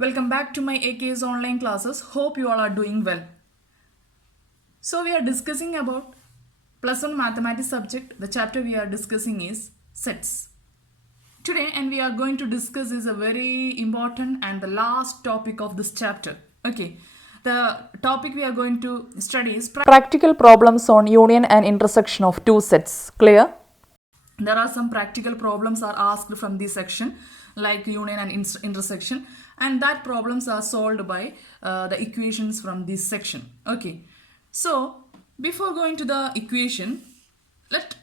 Welcome back to my AK's online classes. Hope you all are doing well. So we are discussing about plus one mathematics subject. The chapter we are discussing is sets. Today and we are going to discuss is a very important and the last topic of this chapter. Okay. The topic we are going to study is practical problems on union and intersection of two sets. Clear? There are some practical problems are asked from this section like union and intersection, and that problems are solved by the equations from this section. Okay, so before going to the equation, let's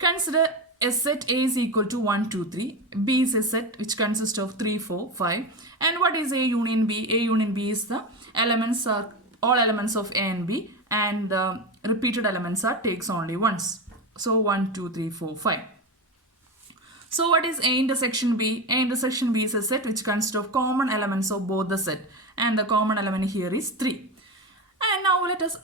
consider a set A is equal to 1, 2, 3. B is a set which consists of 3, 4, 5. And what is A union B? A union B is the elements are all elements of A and B, and the repeated elements are takes only once. So 1, 2, 3, 4, 5. So what is A intersection B? A intersection B is a set which consists of common elements of both the set, and the common element here is 3. And now let us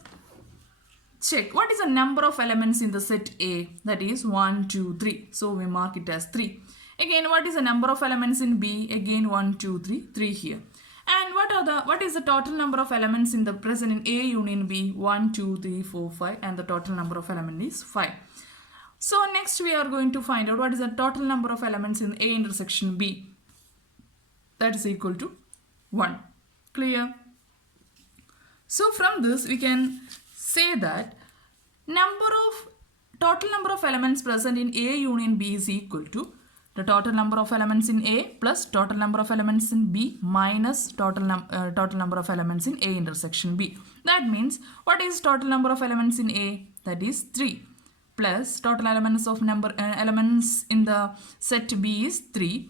check what is the number of elements in the set A, that is 1, 2, 3. So we mark it as 3. Again, what is the number of elements in B? Again 1, 2, 3, 3 here. And what is the total number of elements in the present in A union B? 1, 2, 3, 4, 5, and the total number of elements is 5. So next we are going to find out what is the total number of elements in A intersection B. That is equal to 1. Clear? So from this we can say that total number of elements present in A union B is equal to the total number of elements in A plus total number of elements in B minus total number of elements in A intersection B. That means what is total number of elements in A? That is 3. Plus total elements of elements in the set B is 3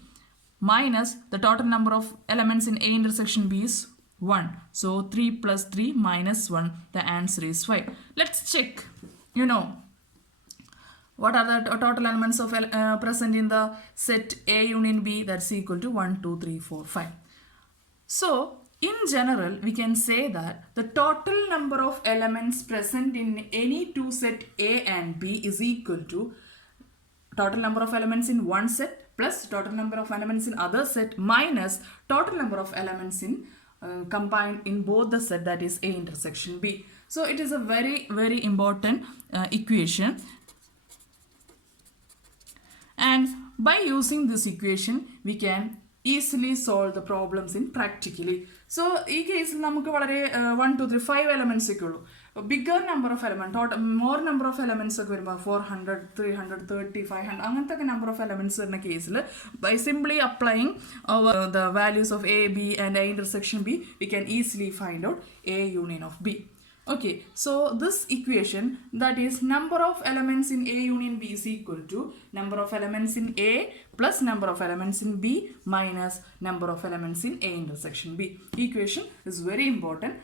minus the total number of elements in A intersection B is 1. So 3 plus 3 minus 1, the answer is 5. Let's check, what are the total elements of present in the set A union B? That's equal to 1, 2, 3, 4, 5. So in general, we can say that the total number of elements present in any two set A and B is equal to total number of elements in one set plus total number of elements in other set minus total number of elements in combined in both the set, that is A intersection B. So it is a very, very important equation. And by using this equation, we can easily solve the problems in practically. So in case we have 1, 2, 3, 5 elements. A bigger number of elements, more number of elements, 400, 330, 500, number of elements in a case. By simply applying the values of A, B and A intersection B, we can easily find out A union of B. Okay, so this equation, that is number of elements in A union B is equal to number of elements in A plus number of elements in B minus number of elements in A intersection B. Equation is very important.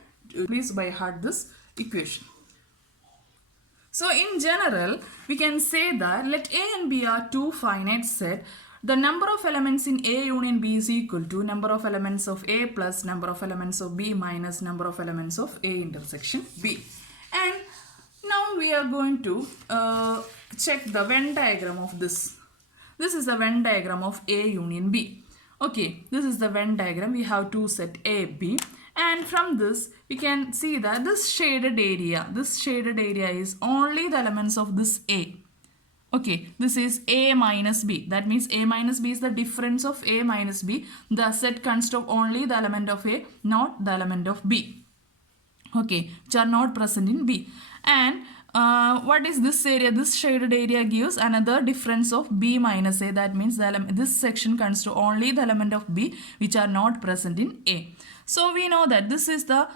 Please by heart this equation. So in general, we can say that let A and B are two finite set. The number of elements in A union B is equal to number of elements of A plus number of elements of B minus number of elements of A intersection B. And now we are going to check the Venn diagram of this. This is the Venn diagram of A union B. Okay, this is the Venn diagram. We have two set A, B. And from this, we can see that this shaded area is only the elements of this A. Okay, this is A minus B. That means A minus B is the difference of A minus B. The set consists of only the element of A, not the element of B. Okay, which are not present in B. And what is this area? This shaded area gives another difference of B minus A. That means this section consists of only the element of B, which are not present in A. So we know that this is the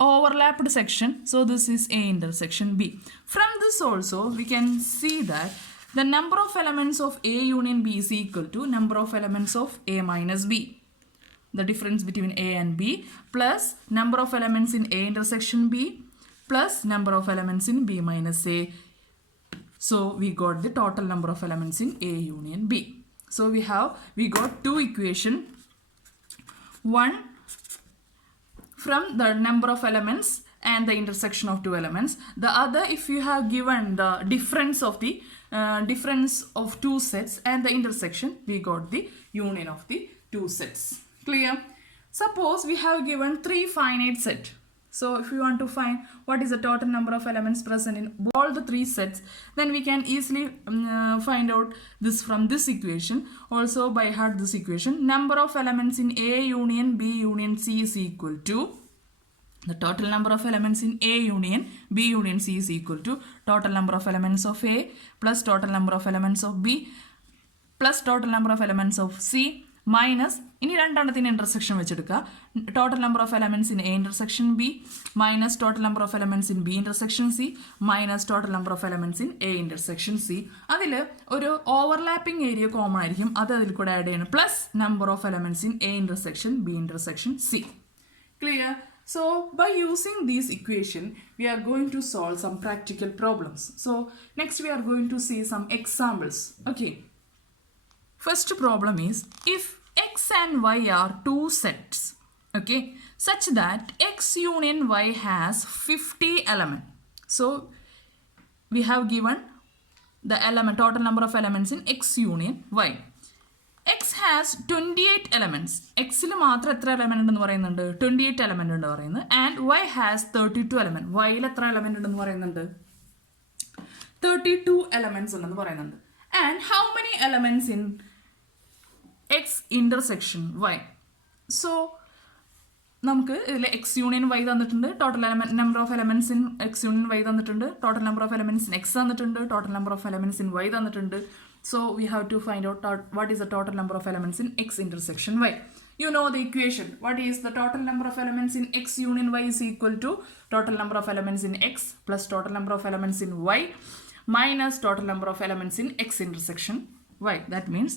overlapped section, so this is A intersection B. From this also we can see that the number of elements of A union B is equal to number of elements of A minus B, the difference between A and B, plus number of elements in A intersection B plus number of elements in B minus A. So we got the total number of elements in A union B. So we got two equations. One from the number of elements and the intersection of two elements. The other, if you have given the difference of two sets and the intersection, we got the union of the two sets. Clear? Suppose we have given 3 finite set. So if we want to find what is the total number of elements present in all the 3 sets, then we can easily find out this from this equation. Also by heart this equation, number of elements in A union B union C is equal to the total number of elements in A union B union C is equal to total number of elements of A plus total number of elements of B plus total number of elements of C minus ഇനി രണ്ടെണ്ണത്തിന് intersection വെച്ചെടുക്കുക. Total number of elements in A intersection B minus total number of elements in B intersection C minus total number of elements in A intersection C. അതിൽ ഒരു overlapping area common ആയിരിക്കും, അത് അതിൽ കൂടെ ആഡ് ചെയ്യണം. Plus number of elements in A intersection B intersection C. Clear? So by using this equation, we are going to solve some practical problems. So next we are going to see some examples. Okay. First problem is, if x and y are two sets, okay, such that x union y has 50 elements. So we have given the total number of elements in x union y. X has 28 elements. X ൽ മാത്രം എത്ര എലമെന്റ് ഉണ്ടെന്ന് പറയുന്നുണ്ട്? 28 എലമെന്റ് ഉണ്ട് പറയുന്നത്. And y has 32 element. y ൽ എത്ര എലമെന്റ് ഉണ്ടെന്ന് പറയുന്നുണ്ട്? 32 എലമെന്റ്സ് ഉണ്ടെന്ന് പറയുന്നുണ്ട്. And how many elements in x intersection y? So നമുക്ക് ഇതിൽ എക്സ് യൂണിയൻ വൈ തന്നിട്ടുണ്ട്, total number of elements in X union Y തന്നിട്ടുണ്ട്, total number of elements in X തന്നിട്ടുണ്ട്, total number of elements in Y തന്നിട്ടുണ്ട്. So we have to find out what is the total number of elements in x intersection y. You know the equation. What is the total number of elements in x union y is equal to total number of elements in x plus total number of elements in y minus total number of elements in x intersection y. That means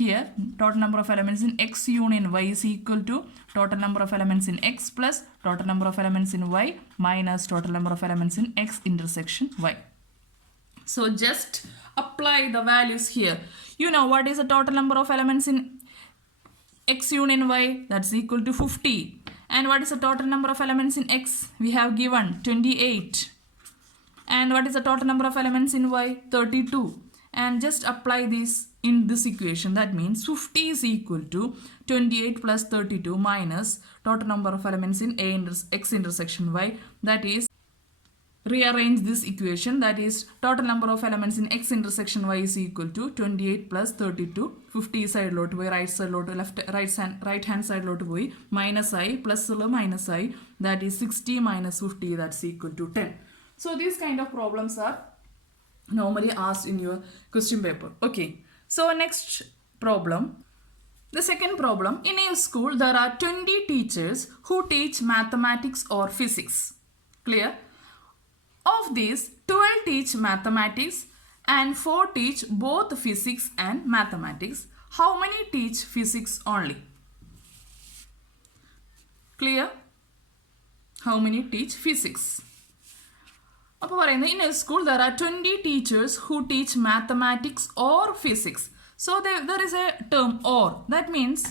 here total number of elements in x union y is equal to total number of elements in x plus total number of elements in y minus total number of elements in x intersection y. So just apply the values here. You know what is the total number of elements in x union y? That's equal to 50. And what is the total number of elements in x? We have given 28. And what is the total number of elements in y? 32. And just apply this in this equation. That means 50 is equal to 28 plus 32 minus total number of elements in x intersection y. That is, rearrange this equation. That is, total number of elements in x intersection y is equal to 28 plus 32. 50 side lot പോയി right side lot right hand side lot പോയി minus I plus minus I, that is 60 minus 50, that's equal to 10. So these kind of problems are normally asked in your question paper. Okay, so next problem. The second problem, in a school there are 20 teachers who teach mathematics or physics. Clear? Of these, 12 teach mathematics and 4 teach both physics and mathematics. How many teach physics only? Clear? How many teach physics? In a school there are 20 teachers who teach mathematics or physics. So there is a term or. That means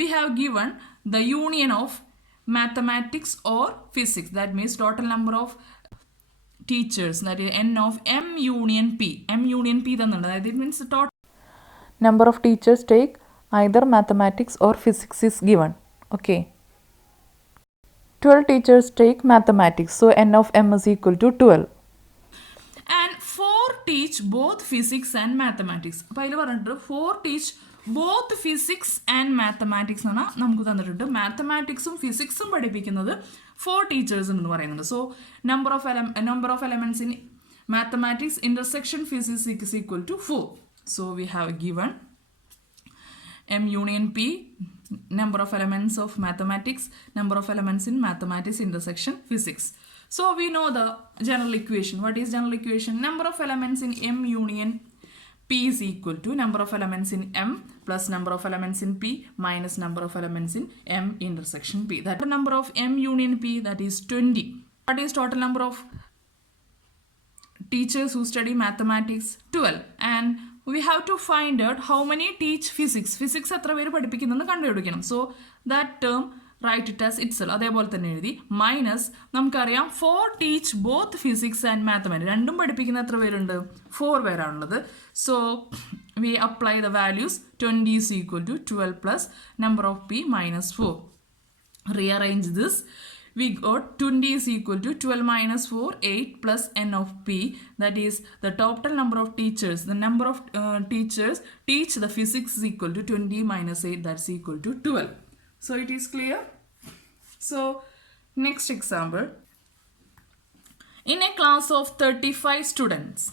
we have given the union of mathematics or physics. That means total number of teachers, that is n of m union p. M union p തന്നുണ്ട്. That means the total Number of teachers take either mathematics or physics is given. Okay. 12 teachers take mathematics, so n of m is equal to 12. and 4 teach both physics and mathematics. അപ്പോൾ അതിൽ പറഞ്ഞിട്ട് 4 teach both physics and mathematics എന്നാണ് നമുക്ക് തന്നിട്ടുണ്ട്. മാത്തമാറ്റിക്സും ഫിസിക്സും പഠിപ്പിക്കുന്നത് 4 ടീച്ചേഴ്സ് എന്ന് പറയുന്നുണ്ട്. So number of elements in mathematics intersection physics is equal to 4. So we have given m union p, number of elements of mathematics, number of elements in mathematics intersection physics. So we know the general equation. What is general equation? Number of elements in m union p is equal to number of elements in m plus number of elements in p minus number of elements in m intersection p. That number of m union p, that is 20. What is total number of teachers who study mathematics? 12. And we have to find out how many teach physics. Physics എത്ര പേര് പഠിപ്പിക്കുന്നെന്ന് കണ്ടുപിടിക്കണം. So that term write it as itself. അതേപോലെ തന്നെ എഴുതി മൈനസ് നമുക്കറിയാം 4 teach both physics and mathematics. രണ്ടും പഠിപ്പിക്കുന്ന എത്ര പേരുണ്ട്? 4 പേരാണുള്ളത്. So we apply the values. 20 is equal to 12 plus number of p minus 4. rearrange this, we got 20 is equal to 12 minus 4, 8 plus n of p. That is the total number of teachers. The number of teachers teach the physics is equal to 20 minus 8. That's equal to 12. So it is clear. So next example. In a class of 35 students.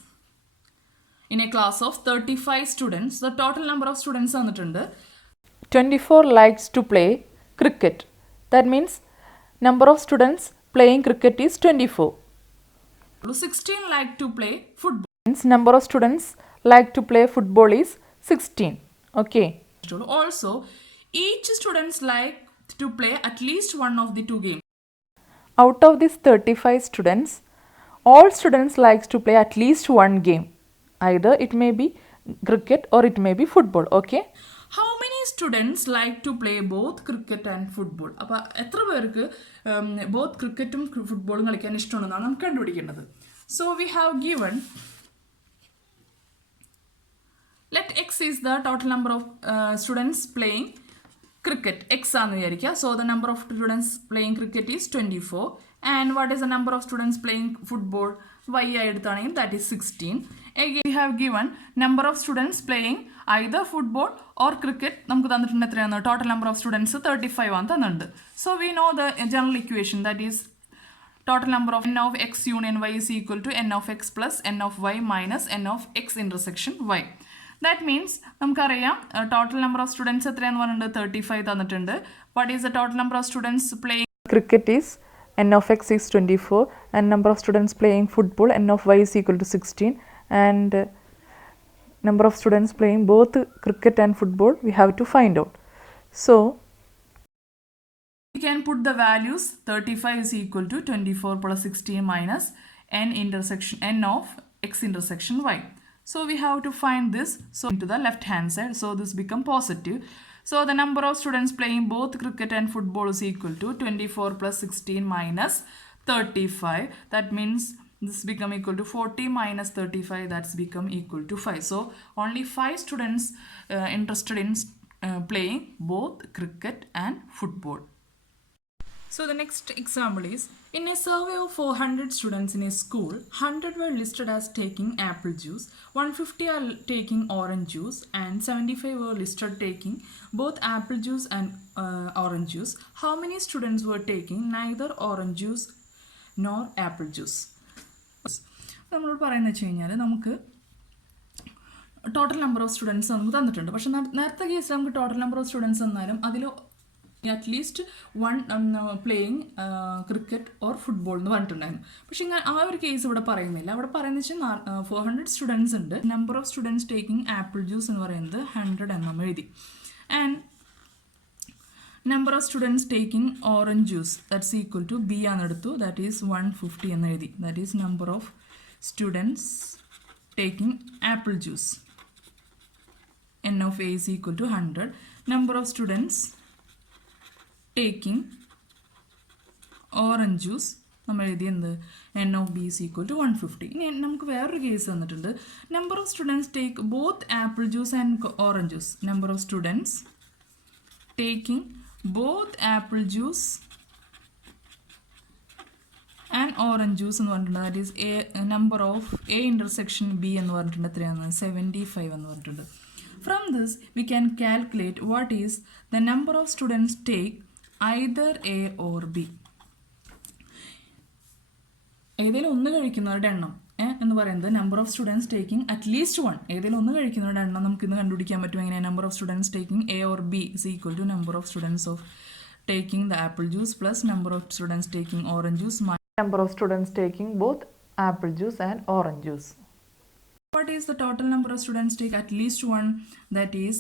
In a class of 35 students, the total number of students തന്നിട്ടുണ്ട് 24 likes to play cricket. That means number of students playing cricket is 24. 16 like to play football. Means number of students like to play football is 16. Okay. Also, each students like to play at least one of the two games. Out of these 35 students, all students likes to play at least one game. Either it may be cricket or it may be football. Okay. How many students like to play both cricket and football? അപ്പോൾ എത്ര പേർക്ക് both ക്രിക്കറ്റും ഫുട്ബോളും കളിക്കാൻ ഇഷ്ടമുണ്ടെന്നാണ് നമുക്ക് കണ്ടുപിടിക്കേണ്ടത്. So we have given, let x is the total number of students playing cricket. X ആണെന്ന് വിചാരിക്കുക. So the number of students playing cricket is 24. And what is the number of students playing football? Y എടുത്താണെങ്കിൽ that is 16. Again we have given number of students playing either football or cricket. നമുക്ക് തന്നിട്ടുണ്ട് എത്രയാണ്? Total number of students 35 ആണ് തന്നിട്ടുണ്ട്. So we know the general equation, that is total number of n of x union y is equal to n of x plus n of y minus n of x intersection y. That means നമുക്കറിയാം total number of students എത്രയാണെന്ന് പറഞ്ഞിട്ടുണ്ട് 35 തന്നിട്ടുണ്ട്. What is the total number of students playing cricket is n of x is 24 and number of students playing football n of y is equal to 16 and number of students playing both cricket and football we have to find out. So we can put the values. 35 is equal to 24 plus 16 minus n of x intersection y. So we have to find this. So into the left hand side, so this become positive. So the number of students playing both cricket and football is equal to 24 plus 16 minus 35. That means this become equal to 40 minus 35. That's become equal to 5. So only 5 students interested in playing both cricket and football. So the next example is, in a survey of 400 students in a school, 100 were listed as taking apple juice, 150 are taking orange juice, and 75 were listed taking both apple juice and orange juice. How many students were taking neither orange juice nor apple juice? നമ്മളോട് പറയുന്നത് വെച്ച് കഴിഞ്ഞാൽ നമുക്ക് total number of students നമുക്ക് തന്നിട്ടുണ്ട്. പക്ഷെ നേരത്തെ കേസിൽ നമുക്ക് ടോട്ടൽ നമ്പർ ഓഫ് സ്റ്റുഡൻസ് തന്നാലും അതിൽ at least one playing cricket or football എന്ന് പറഞ്ഞിട്ടുണ്ടായിരുന്നു. പക്ഷേ ഇങ്ങനെ ആ ഒരു കേസ് ഇവിടെ പറയുന്നില്ല. അവിടെ പറയുന്നത് വെച്ചാൽ 400 സ്റ്റുഡൻസ് ഉണ്ട്. Number of students taking apple juice എന്ന് പറയുന്നത് 100 എന്നും എഴുതി. And number of students taking orange juice that's equal to B ആണെടുത്തു. ദാറ്റ് ഈസ് 150 എന്ന് എഴുതി. That is number of students taking apple juice. n of a is equal to 100. Number of students taking orange juice നമ്മൾ എഴുതി എന്ത് n of b is equal to 150. ഇനി നമുക്ക് വേറൊരു കേസ് തന്നിട്ടുണ്ട്. Number of students take both apple juice and orange juice. Number of students taking both apple juice and orange juice എന്ന് പറഞ്ഞിട്ടുണ്ട്. That is A number of A intersection B എന്ന് പറഞ്ഞിട്ടുണ്ട്. എത്രയാണ്? 75 എന്ന് പറഞ്ഞിട്ടുണ്ട്. From this, we can calculate what is the number of students take either A or B. ഏതെങ്കിലും ഒന്ന് കഴിക്കുന്നവരുടെ എണ്ണം എന്ന് പറയുന്നത് number of students taking at least one. ഏതെങ്കിലും ഒന്ന് കഴിക്കുന്നവരുടെ എണ്ണം നമുക്ക് ഇന്ന് കണ്ടുപിടിക്കാൻ പറ്റും. എങ്ങനെ? Number of students taking A or B is equal to number of students of taking the apple juice plus number of students taking orange juice number of students taking both apple juice and orange juice. What is the total number of students take at least one? That is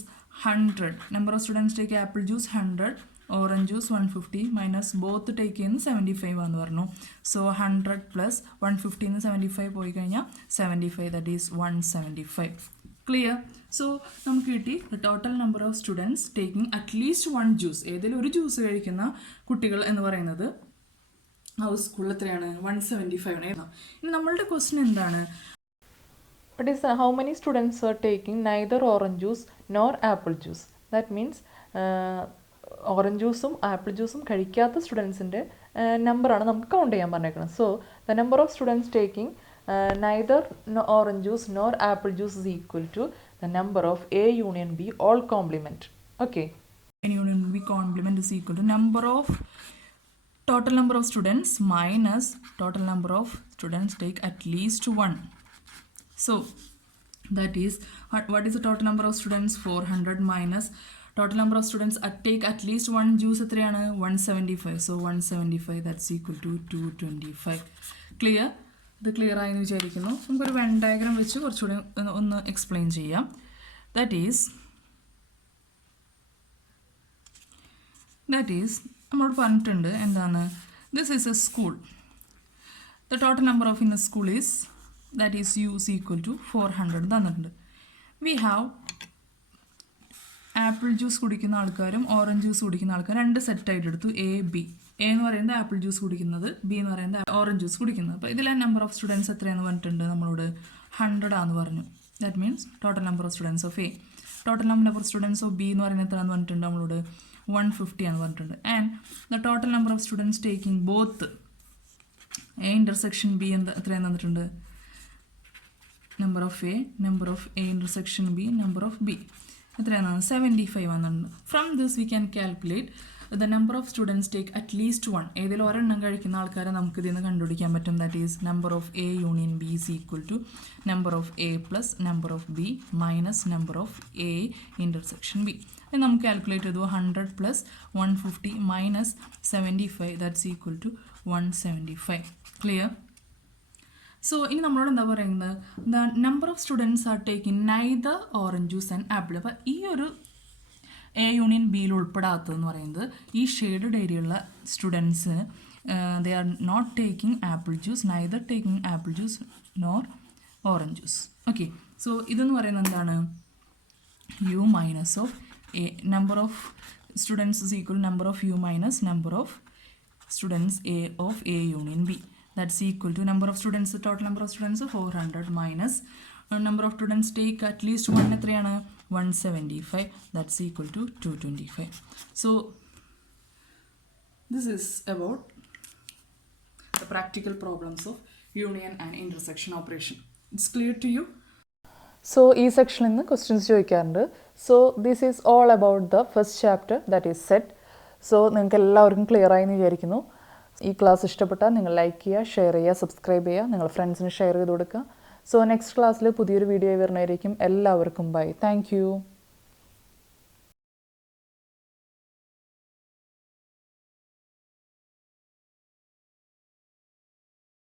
100. Number of students take apple juice 100, orange juice 150 minus both take in 75 ആണെന്ന് പറഞ്ഞു. So 100 plus 150 എന്ന് 75 പോയി കഴിഞ്ഞാൽ 75, that is 175. Clear? So നമുക്ക് കിട്ടി the total number of students taking at least one juice. ഏതെങ്കിലും ഒരു ജ്യൂസ് കഴിക്കുന്ന കുട്ടികൾ എന്ന് പറയുന്നത് ഹൗസ് സ്കൂളിൽ എത്രയാണ്? 175 ആണ്. ഇനി നമ്മളുടെ ക്വസ്റ്റ്യൻ എന്താണ്? What is how many students are taking neither orange juice nor apple juice? That means orange ജ്യൂസും ആപ്പിൾ ജ്യൂസും കഴിക്കാത്ത സ്റ്റുഡൻസിൻ്റെ നമ്പറാണ് നമുക്ക് കൗണ്ട് ചെയ്യാൻ പറഞ്ഞേക്കുന്നത്. So the number of students taking neither orange juice nor apple juice is equal to the number of A union B all complement. Okay, union B complement is equal to number of total number of students minus total number of students take at least one. So that is what is the total number of students? 400 minus total number of students take at least one juice എത്രയാണ്? 175. So 175 that's equal to 225. Clear? ഇത് ക്ലിയർ ആയെന്ന് വിചാരിക്കുന്നു. നമുക്കൊരു when diagram വെച്ച് കുറച്ചുകൂടി ഒന്ന് എക്സ്പ്ലെയിൻ ചെയ്യാം. That is നമ്മളോട് പറഞ്ഞിട്ടുണ്ട് എന്താണ്, this is a school. The total number of in a school is that is U is equal to 400 തന്നിട്ടുണ്ട്. വി ഹാവ് ആപ്പിൾ ജ്യൂസ് കുടിക്കുന്ന ആൾക്കാരും ഓറഞ്ച് ജ്യൂസ് കുടിക്കുന്ന ആൾക്കാരും രണ്ട് സെറ്റായിട്ട് എടുത്തു, എ ബി. എ എന്ന് പറയുന്നത് ആപ്പിൾ ജ്യൂസ് കുടിക്കുന്നത്, ബി എന്ന് പറയുന്നത് ഓറഞ്ച് ജ്യൂസ് കുടിക്കുന്നത്. അപ്പോൾ ഇതിലെ നമ്പർ ഓഫ് സ്റ്റുഡൻസ് എത്രയാണെന്ന് പറഞ്ഞിട്ടുണ്ട് നമ്മളോട്? 100 ആണെന്ന് പറഞ്ഞു. That means total number of students of A. Total number of students of B എന്ന് പറയുന്നത് എത്രയാണെന്ന് പറഞ്ഞിട്ടുണ്ട് നമ്മളോട്? 150 ആണെന്ന് പറഞ്ഞിട്ടുണ്ട്. And the total number of students taking both A intersection B എത്രയാണെന്ന് തന്നിട്ടുണ്ട്? Number of A intersection B number of B എത്രയാണ്? 75 വന്നിട്ടുണ്ട്. From this we can calculate the number of students take at least one. ഏതെങ്കിലും ഒരെണ്ണം കഴിക്കുന്ന ആൾക്കാരെ നമുക്ക് ഇതിൽ നിന്ന് കണ്ടുപിടിക്കാൻ പറ്റും. That is number of A union B is equal to number of A plus number of B minus number of A intersection B. നമുക്ക് കാൽക്കുലേറ്റ് ചെയ്തു 100 plus 150 minus 75 that's equal to 175. Clear? So ഇനി നമ്മളോട് എന്താ പറയുന്നത്? The number of students are taking neither orange juice and apple. അപ്പോൾ ഈ ഒരു A union ബിയിൽ ഉൾപ്പെടാത്തതെന്ന് പറയുന്നത് ഈ ഷെയ്ഡഡ് ഏരിയയുള്ള സ്റ്റുഡൻസിന് they are not taking apple juice, neither taking apple juice nor orange juice. Okay, so ഇതെന്ന് പറയുന്നത് എന്താണ്? U minus of a number of students is equal to number of u minus number of students a of a union b. That's equal to number of students, the total number of students 400 minus number of students take at least one എത്രയാണ്? 175. That's equal to 225. So this is about the practical problems of union and intersection operation. It's clear to you? So ഈ സെക്ഷനിൽ നിന്ന് ക്വസ്റ്റ്യൻസ് ചോദിക്കാറുണ്ട്. So this is all about the first chapter that is set. So നിങ്ങൾക്ക് എല്ലാവർക്കും ക്ലിയർ ആയെന്ന് വിചാരിക്കുന്നു. ഈ ക്ലാസ് ഇഷ്ടപ്പെട്ടാൽ നിങ്ങൾ ലൈക്ക് ചെയ്യുക, ഷെയർ ചെയ്യുക, സബ്സ്ക്രൈബ് ചെയ്യുക, നിങ്ങളുടെ ഫ്രണ്ട്സിന് ഷെയർ ചെയ്ത് കൊടുക്കുക. സോ നെക്സ്റ്റ് ക്ലാസ്സിൽ പുതിയൊരു വീഡിയോ വരുന്നതായിരിക്കും. എല്ലാവർക്കും ബൈ. Thank you.